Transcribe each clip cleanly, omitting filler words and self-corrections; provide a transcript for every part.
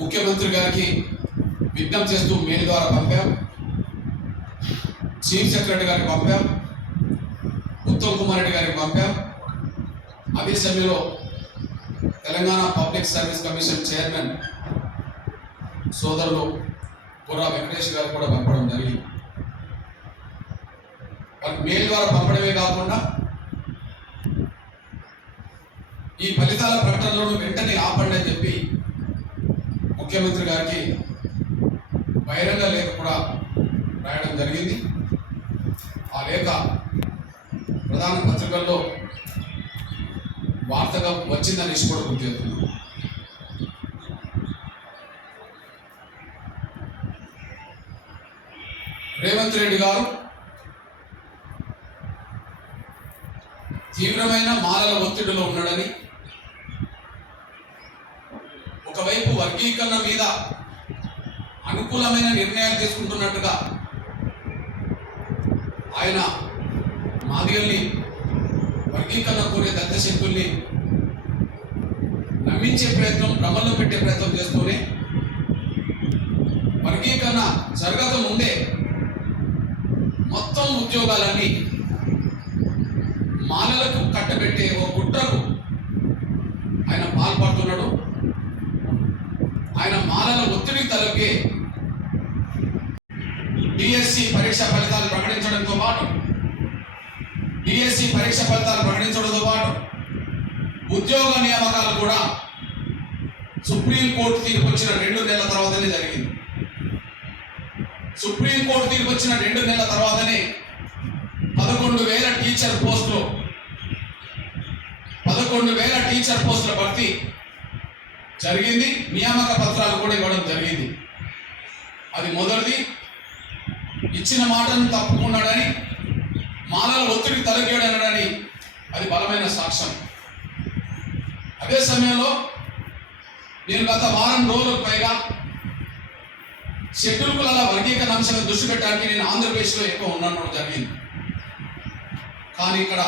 ముఖ్యమంత్రి గారికి విజ్ఞప్తి చేస్తూ మెయిల్ ద్వారా పంపాం, చీఫ్ సెక్రటరీ గారికి పంపాం, ఉత్తమ్ కుమార్ రెడ్డి గారికి పంపాం. అదే సమయంలో Telangana public service commission chairman సోదరులు బుర్రా వెంకటేష్ గారు కూడా పంపడం జరిగింది. వాళ్ళకి మెయిల్ ద్వారా పంపడమే కాకుండా ఈ ఫలితాల ప్రకటనలను వెంటనే ఆపండి అని చెప్పి ముఖ్యమంత్రి గారికి బహిరంగ లేఖ కూడా రాయడం జరిగింది. ఆ లేఖ ప్రధాన పత్రికల్లో వార్తగా వచ్చిందని కూడా గుర్తు చేస్తున్నాం. రేవంత్ రెడ్డి గారు తీవ్రమైన మాలల ఒత్తిడిలో ఉన్నాడని, ఒకవైపు వర్గీకరణ మీద అనుకూలమైన నిర్ణయాలు తీసుకుంటున్నట్టుగా ఆయన మాదిగల్ని వర్గీకరణ కోరే దత్తశక్తుల్ని నమ్మించే ప్రయత్నం, భ్రమల్లో పెట్టే ప్రయత్నం చేస్తూనే వర్గీకరణ జరగక ముందే మొత్తం ఉద్యోగాలన్నీ మాలలకు కట్టబెట్టే ఓ కుట్రకు ఆయన పాల్పడుతున్నాడు. ఆయన మాలల ఒత్తిడి తలకే డిఎస్సి పరీక్ష ఫలితాలు ప్రకటించడంతో పాటు ఉద్యోగ నియామకాలు కూడా సుప్రీంకోర్టు తీర్పు వచ్చిన 2 నెలల తర్వాతనే జరిగింది. సుప్రీంకోర్టు తీర్పు వచ్చిన 2 నెలల తర్వాతనే 11,000 టీచర్ పోస్టుల భర్తీ జరిగింది. నియామక పత్రాలు కూడా ఇవ్వడం జరిగింది. అది మొదటిది. ఇచ్చిన మాటను తప్పుకున్నాడని, మాలల ఒత్తిడికి తలగేయడనని అది బలమైన సాక్ష్యం. అదే సమయంలో నేను గత వారం రోజులకు పైగా షెడ్యూల్ కులాల వర్గీకరణ అంశాలను దృష్టి పెట్టడానికి నేను ఆంధ్రప్రదేశ్లో ఎక్కువ ఉండడం జరిగింది. కానీ ఇక్కడ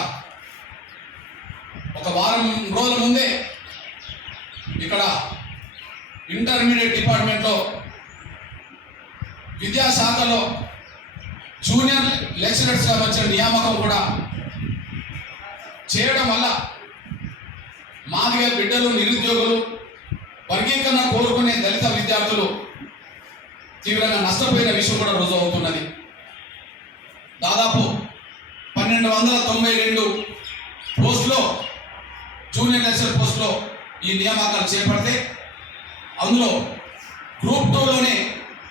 ఒక వారం రోజుల ముందే ఇక్కడ ఇంటర్మీడియట్ డిపార్ట్మెంట్లో విద్యాశాఖలో జూనియర్ లెక్చరర్స్గా వచ్చిన నియామకం కూడా చేయడం వల్ల మాదిగ బిడ్డలు, నిరుద్యోగులు, వర్గీకరణ కోరుకునే దళిత విద్యార్థులు తీవ్రంగా నష్టపోయిన విషయం కూడా రుజువు అవుతున్నది. దాదాపు 1292 పోస్టులో, జూనియర్ లెక్చరర్ పోస్టులో ఈ నియామకాలు చేపడితే అందులో గ్రూప్ 2లోనే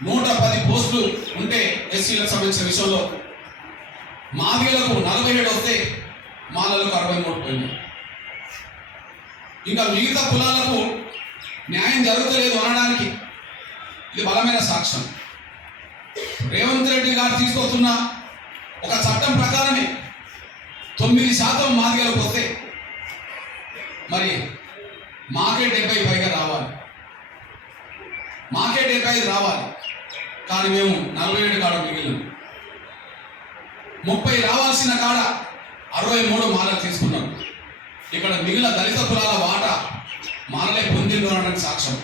110 పోస్టులు ఉంటే ఎస్సీలకు సంబంధించిన విషయంలో మాదిగలకు 47 వస్తే మాలలకు 63 పోయినాయి. ఇంకా మిగతా కులాలకు న్యాయం జరుగుతలేదు అనడానికి ఇది బలమైన సాక్ష్యం. రేవంత్ రెడ్డి గారు తీసుకొస్తున్న ఒక చట్టం ప్రకారమే 9% మాదిగలకు వస్తే మరి మాకే 70 పైగా రావాలి, మాకే 75 రావాలి. కానీ మేము 47 కాడ మిగిలిన 30 రావాల్సిన కాడ 63 మాలలు తీసుకున్నాం. ఇక్కడ మిగిలిన దళిత కులాల వాటా మాలలే పొందిందనడానికి సాక్ష్యం.